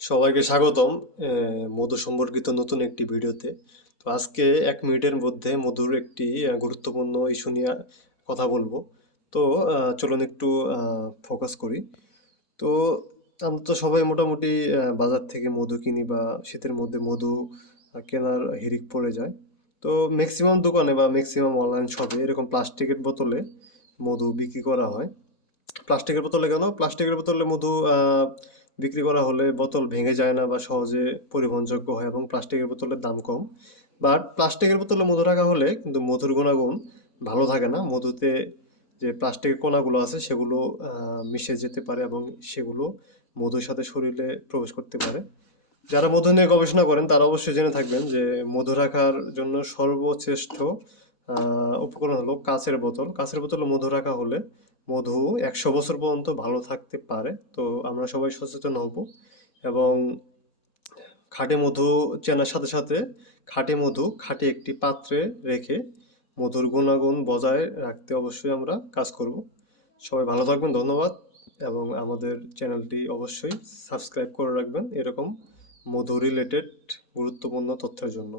সবাইকে স্বাগতম মধু সম্পর্কিত নতুন একটি ভিডিওতে। তো আজকে 1 মিনিটের মধ্যে মধুর একটি গুরুত্বপূর্ণ ইস্যু নিয়ে কথা বলবো। তো চলুন একটু ফোকাস করি। তো আমরা তো সবাই মোটামুটি বাজার থেকে মধু কিনি বা শীতের মধ্যে মধু কেনার হিড়িক পড়ে যায়। তো ম্যাক্সিমাম দোকানে বা ম্যাক্সিমাম অনলাইন শপে এরকম প্লাস্টিকের বোতলে মধু বিক্রি করা হয়। প্লাস্টিকের বোতলে কেন? প্লাস্টিকের বোতলে মধু বিক্রি করা হলে বোতল ভেঙে যায় না বা সহজে পরিবহনযোগ্য হয় এবং প্লাস্টিকের বোতলের দাম কম। বাট প্লাস্টিকের বোতলে মধু রাখা হলে কিন্তু মধুর গুণাগুণ ভালো থাকে না। মধুতে যে প্লাস্টিকের কণাগুলো আছে সেগুলো মিশে যেতে পারে এবং সেগুলো মধুর সাথে শরীরে প্রবেশ করতে পারে। যারা মধু নিয়ে গবেষণা করেন তারা অবশ্যই জেনে থাকবেন যে মধু রাখার জন্য সর্বশ্রেষ্ঠ উপকরণ হলো কাঁচের বোতল। কাঁচের বোতলে মধু রাখা হলে মধু 100 বছর পর্যন্ত ভালো থাকতে পারে। তো আমরা সবাই সচেতন হব এবং খাঁটি মধু চেনার সাথে সাথে খাঁটি মধু খাঁটি একটি পাত্রে রেখে মধুর গুণাগুণ বজায় রাখতে অবশ্যই আমরা কাজ করব। সবাই ভালো থাকবেন, ধন্যবাদ। এবং আমাদের চ্যানেলটি অবশ্যই সাবস্ক্রাইব করে রাখবেন এরকম মধু রিলেটেড গুরুত্বপূর্ণ তথ্যের জন্য।